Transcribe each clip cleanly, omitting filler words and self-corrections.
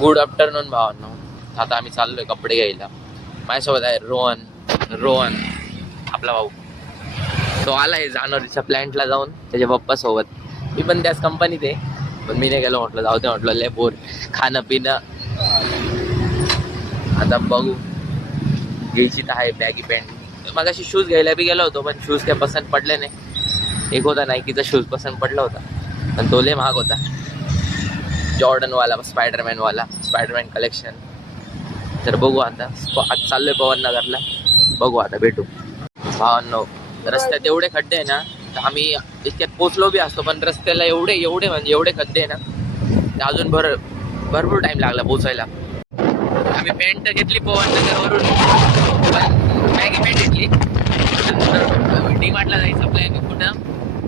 Good afternoon भावांनो. आता आम्ही चाललोय कपडे घ्यायला. माझ्यासोबत आहे रोहन आपला भाऊ. तो आलाय जानेवारीच्या प्लॅन्टला जाऊन त्याच्या पप्पा सोबत. मी पण त्याच कंपनीत आहे, पण मी नाही गेलो. म्हटलं जाऊ दे, म्हटलं लय बोर खाणं पिणं. आता बघू, घ्यायची तर आहे बॅगी पॅन्ट. मग अशी शूज घ्यायला बी गेलो होतो, पण शूज काही पसंत पडले नाही. एक होता नायकीचा शूज पसंत पडला होता, पण तो लय महाग होता. जॉर्डनवाला स्पायडरमॅन कलेक्शन. तर बघू आता. आज चाललोय पवननगरला, बघू आता भेटू. भावांनो, रस्त्यात एवढे खड्डे आहे ना, तर आम्ही इतक्यात पोचलो बी असतो, पण रस्त्याला एवढे म्हणजे एवढे खड्डे आहे ना, तर अजून भरपूर टाइम लागला पोचायला. आम्ही पॅन्ट घेतली पवननगरवरून, पण मॅगी पॅन्ट घेतली. डीमार्टला जायचं प्लॅन. कुठं?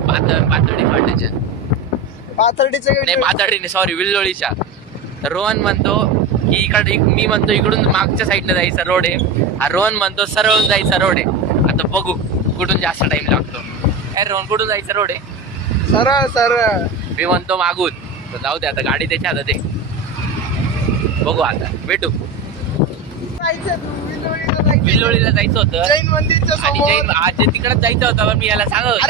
पातळी फाट्याच्या पातळीने सॉरी विल्लोळीच्या. तर रोहन म्हणतो की इकडे, मी म्हणतो इकडून मागच्या साईडनं जायचा रोड आहे. हा रोहन म्हणतो सरळून जायचा रोड आहे. आता बघू कुठून जास्त टाइम लागतो. काय रोहन, कुठून जायचा रोड आहे? सरळ. मी म्हणतो मागून. तर जाऊ दे, आता गाडी त्याच्या हातात आहे. बघू आता भेटू. विल्लोळीला जायचं होतं जैन मंदिरच्या आणि आज तिकडच जायचं होतं, पण मी याला सांगत होतो.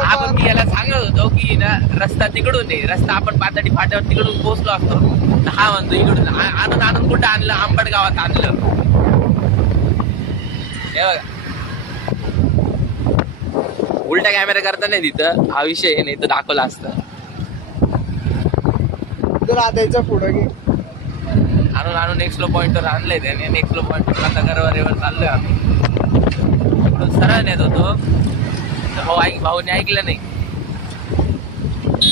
आपण मी याला सांगत होतो की ना रस्ता तिकडून आहे. रस्ता आपण पातळी फाट्यावर तिकडून पोहोचलो असतो. तर हा म्हणतो इकडून आणून कुठं आणलं? आंबट गावात आणलं. हे बघा, उलटा कॅमेरा करता नाही तिथं. हा विषय नाही तर दाखवला असतं. राधायचा पुढं घे. आणून नेक्स्ट पॉइंटवर आणलंय त्याने. नेक्स्ट पॉइंटवर आता गरवारेवर चाललोय आम्ही. तिकडून सरळ नेत होतो, तर भाऊने ऐकलं नाही.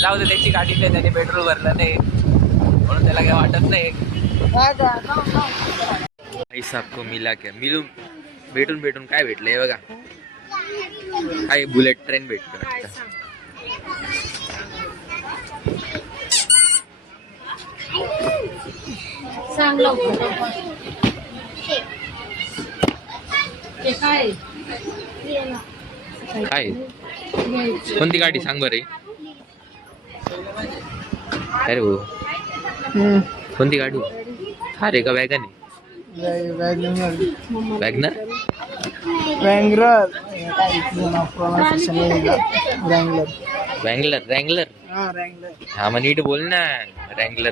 जाऊ दे, त्याची गाडी नाही, त्याने पेट्रोल भरलं नाही, म्हणून त्याला काही वाटत नाही. पैसा को मिला क्या मिलून भेटून काय भेटलंय बघा. काय बुलेट ट्रेन भेटतो. काय कोणती गाडी सांग बरे? अरे हो, कोणती गाडी? थार आहे का वॅगन आहे? वॅगनर. रँगलर. हा मग नीट बोल ना. रँगलर.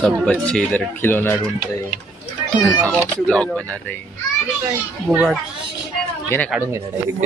सब बच्चे इधर खिलौना ढूंढ रहे हैं, ब्लॉग बना रहे हैं. घे ना, काढून घे ना डायरेक्ट.